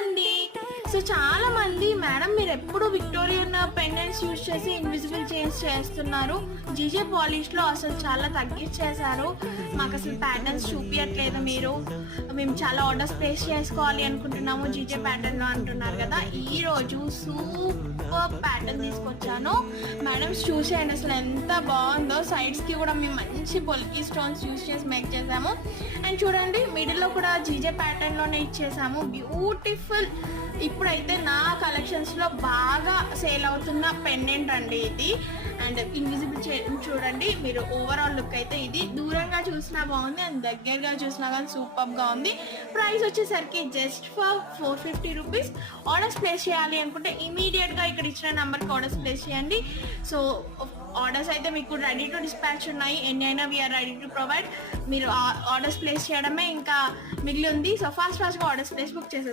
అండి. సో చాలా మంది మేడం మీరు ఎప్పుడు విక్టోరియన్ పెండెంట్స్ యూజ్ చేసి ఇన్విజిబుల్ చైన్స్ చేస్తున్నారు, జీజే పాలిష్లో అసలు చాలా తగ్గించేశారు, మాకు అసలు ప్యాటర్న్స్ చూపించట్లేదు మీరు, మేము చాలా ఆర్డర్స్ ప్లేస్ చేసుకోవాలి అనుకుంటున్నాము జీజే ప్యాటర్న్లో అంటున్నారు కదా. ఈరోజు సూపర్ ప్యాటర్న్ తీసుకొచ్చాను మేడం, చూసేయండి అసలు ఎంత బాగుందో. సైడ్స్కి కూడా మేము మంచి పొల్కీ స్టోన్స్ యూజ్ చేసి మేక్ చేసాము. అండ్ చూడండి మిడిల్లో కూడా జీజే ప్యాటర్న్లోనే ఇచ్చేసాము. బ్యూటిఫుల్. ఇప్పుడైతే నా కలెక్షన్స్లో బాగా సేల్ అవుతున్న పెండెంట్ అండి ఇది. అండ్ ఇన్విజిబుల్ చూడండి మీరు, ఓవరాల్ లుక్ అయితే ఇది దూరంగా చూసినా బాగుంది అండ్ దగ్గరగా చూసినా కానీ సూపర్గా ఉంది. ప్రైస్ వచ్చేసరికి just for 450 rupees. Orders place చేయాలి అనుకుంటే ఇమీడియట్గా ఇక్కడ ఇచ్చిన నెంబర్కి ఆర్డర్స్ ప్లేస్ చేయండి. సో ఆర్డర్స్ అయితే మీకు రెడీ టు డిస్పాచ్ ఉన్నాయి, ఎన్ని అయినా వీఆర్ రెడీ టు ప్రొవైడ్. మీరు ఆర్డర్స్ ప్లేస్ చేయడమే ఇంకా మిగిలి ఉంది. సో ఫాస్ట్గా ఆర్డర్స్ ప్లేస్ బుక్ చేసేసి